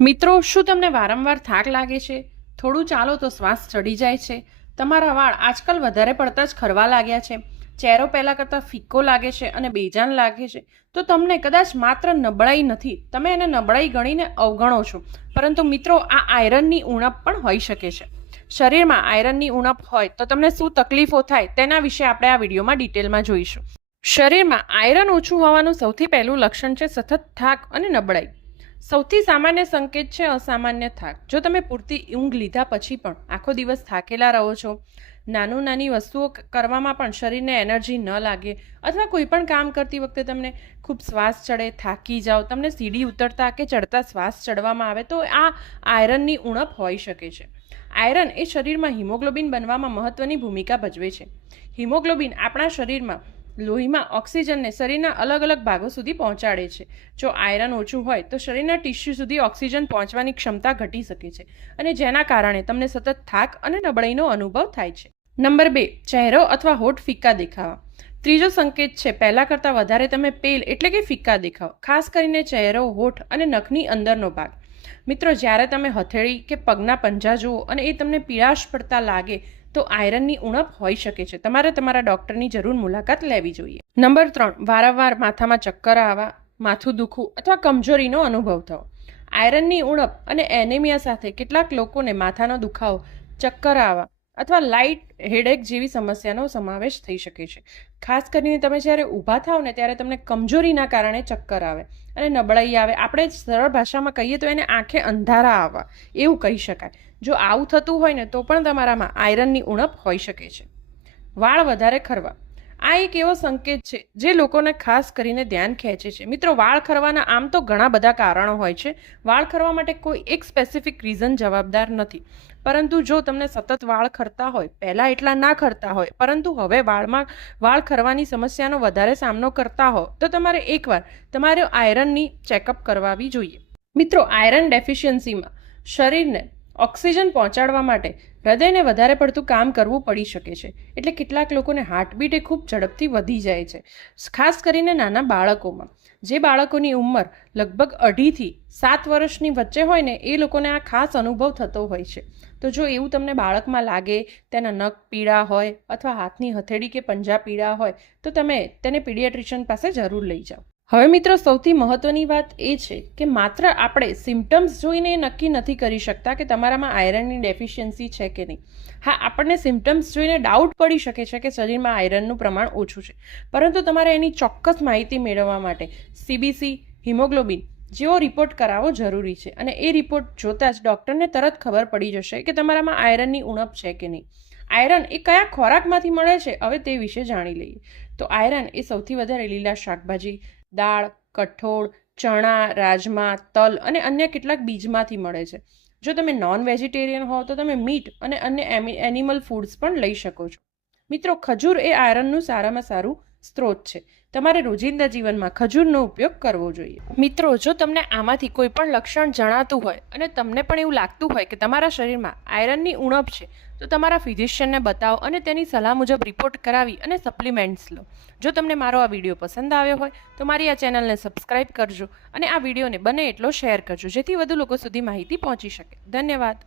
મિત્રો, શું તમને વારંવાર થાક લાગે છે? થોડું ચાલો તો શ્વાસ ચડી જાય છે? તમારા વાળ આજકાલ વધારે પડતા જ ખરવા લાગ્યા છે? ચહેરો પહેલાં કરતાં ફિક્કો લાગે છે અને બેજાન લાગે છે? તો તમને કદાચ માત્ર નબળાઈ નથી, તમે એને નબળાઈ ગણીને અવગણો છો. પરંતુ મિત્રો, આ આયરનની ઉણપ પણ હોઈ શકે છે. શરીરમાં આયરનની ઉણપ હોય તો તમને શું તકલીફો થાય તેના વિશે આપણે આ વિડીયોમાં ડિટેલમાં જોઈશું. શરીરમાં આયરન ઓછું હોવાનું સૌથી પહેલું લક્ષણ છે સતત થાક અને નબળાઈ. સૌથી સામાન્ય સંકેત છે અસામાન્ય થાક. જો તમે પૂરતી ઊંઘ લીધા પછી પણ આખો દિવસ થાકેલા રહો છો, નાની વસ્તુઓ કરવામાં પણ શરીરને એનર્જી ન લાગે, અથવા કોઈ પણ કામ કરતી વખતે તમને ખૂબ શ્વાસ ચડે, થાકી જાઓ, તમને સીડી ઉતરતા કે ચડતા શ્વાસ ચડવામાં આવે, તો આ આયરનની ઉણપ હોઈ શકે છે. આયરન એ શરીરમાં હિમોગ્લોબિન બનવામાં મહત્વની ભૂમિકા ભજવે છે. હિમોગ્લોબિન આપણા શરીરમાં લોહીમાં ઓક્સિજનને શરીરના અલગ અલગ ભાગો સુધી પહોંચાડે છે. જો આયરન ઓછું હોય તો શરીરના ટિશ્યુ સુધી ઓક્સિજન પહોંચવાની ક્ષમતા ઘટી શકે છે, અને જેના કારણે તમને સતત થાક અને નબળાઈનો અનુભવ થાય છે. નંબર 2, ચહેરો અથવા હોઠ ફિક્કા દેખાવા. ત્રીજો સંકેત છે પહેલાં કરતાં વધારે તમે પેલ એટલે કે ફિક્કા દેખાવ, ખાસ કરીને ચહેરો, હોઠ અને નખની અંદરનો ભાગ. મિત્રો, જ્યારે તમે હથેળી કે પગના પંજા જુઓ અને એ તમને પીળાશ પડતા લાગે તો આયરનની ઉણપ હોઈ શકે છે. તમારે તમારા ડૉક્ટરની જરૂર મુલાકાત લેવી જોઈએ. નંબર 3, વારંવાર માથામાં ચક્કર આવવા, માથું દુખવું અથવા કમજોરીનો અનુભવ થવો. આયરનની ઉણપ અને એનેમિયા સાથે કેટલાક લોકોને માથાનો દુખાવો, ચક્કર આવવા અથવા લાઇટ હેડેક જેવી સમસ્યાનો સમાવેશ થઈ શકે છે. ખાસ કરીને તમે જ્યારે ઊભા થાવ ને ત્યારે તમને કમજોરીના કારણે ચક્કર આવે અને નબળાઈ આવે. આપણે સરળ ભાષામાં કહીએ તો એને આંખે અંધારા આવવા એવું કહી શકાય. જો આવું થતું હોય ને તો પણ તમારામાં આયરનની ઉણપ હોઈ શકે છે. વાળ વધારે ખરવા. આ એક એવો સંકેત છે જે લોકોને ખાસ કરીને ધ્યાન ખેંચે છે. મિત્રો, વાળ ખરવાના આમ તો ઘણા બધા કારણો હોય છે. વાળ ખરવા માટે કોઈ એક સ્પેસિફિક રીઝન જવાબદાર નથી. પરંતુ જો તમને સતત વાળ ખરતા હોય, પહેલાં એટલા ના ખરતા હોય, પરંતુ હવે વાળ ખરવાની સમસ્યાનો વધારે સામનો કરતા હો, તો તમારે એકવાર તમારે આયરનની ચેકઅપ કરવાવી જોઈએ. મિત્રો, આયરન ડેફિશિયન્સીમાં શરીરને ઓક્સિજન પહોંચાડવા માટે હૃદયને વધારે પડતું કામ કરવું પડી શકે છે. એટલે કેટલાક લોકોને હાર્ટબીટ એ ખૂબ ઝડપથી વધી જાય છે, ખાસ કરીને નાના બાળકોમાં. જે બાળકોની ઉંમર લગભગ 2.5 થી 7 વર્ષની વચ્ચે હોય ને, એ લોકોને આ ખાસ અનુભવ થતો હોય છે. તો જો એવું તમને બાળકમાં લાગે, તેના નખ પીળા હોય અથવા હાથની હથેળી કે પંજા પીળા હોય, તો તમે તેને પીડિયાટ્રિશિયન પાસે જરૂર લઈ જાઓ. હવે મિત્રો, સૌથી મહત્વની વાત એ છે કે માત્ર આપણે સિમ્ટમ્સ જોઈને એ નક્કી નથી કરી શકતા કે તમારામાં આયરનની ડેફિશિયન્સી છે કે નહીં. હા, આપણને સિમ્ટમ્સ જોઈને ડાઉટ પડી શકે છે કે શરીરમાં આયરનનું પ્રમાણ ઓછું છે, પરંતુ તમારે એની ચોક્કસ માહિતી મેળવવા માટે CBC, હિમોગ્લોબિન જેવો રિપોર્ટ કરાવવો જરૂરી છે. અને એ રિપોર્ટ જોતાં જ ડૉક્ટરને તરત ખબર પડી જશે કે તમારામાં આયરનની ઉણપ છે કે નહીં. આયરન એ કયા ખોરાકમાંથી મળે છે, હવે તે વિશે જાણી લઈએ. તો આયરન એ સૌથી વધારે લીલા શાકભાજી, દાળ, કઠોળ, ચણા, રાજમા, તલ અને અન્ય કેટલાક બીજમાંથી મળે છે. જો તમે નોન વેજીટેરિયન હો તો તમે મીટ અને અન્ય એનિમલ ફૂડ્સ પણ લઈ શકો છો. મિત્રો, ખજૂર એ આયરનનું સારામાં સારું સ્ત્રોત છે. તમારે રોજિંદા જીવનમાં ખજૂરનો ઉપયોગ કરવો જોઈએ. મિત્રો, જો તમને આમાંથી કોઈ પણ લક્ષણ જણાતું હોય અને તમને પણ એવું લાગતું હોય કે તમારા શરીરમાં આયરનની ઉણપ છે, તો તમારા ફિઝિશિયનને બતાવો અને તેની સલાહ મુજબ રિપોર્ટ કરાવી અને સપ્લિમેન્ટ્સ લો. જો તમને મારો આ વિડીયો પસંદ આવ્યો હોય તો મારી આ ચેનલને સબસ્ક્રાઇબ કરજો અને આ વિડીયોને બને એટલો શેર કરજો, જેથી વધુ લોકો સુધી માહિતી પહોંચી શકે. ધન્યવાદ.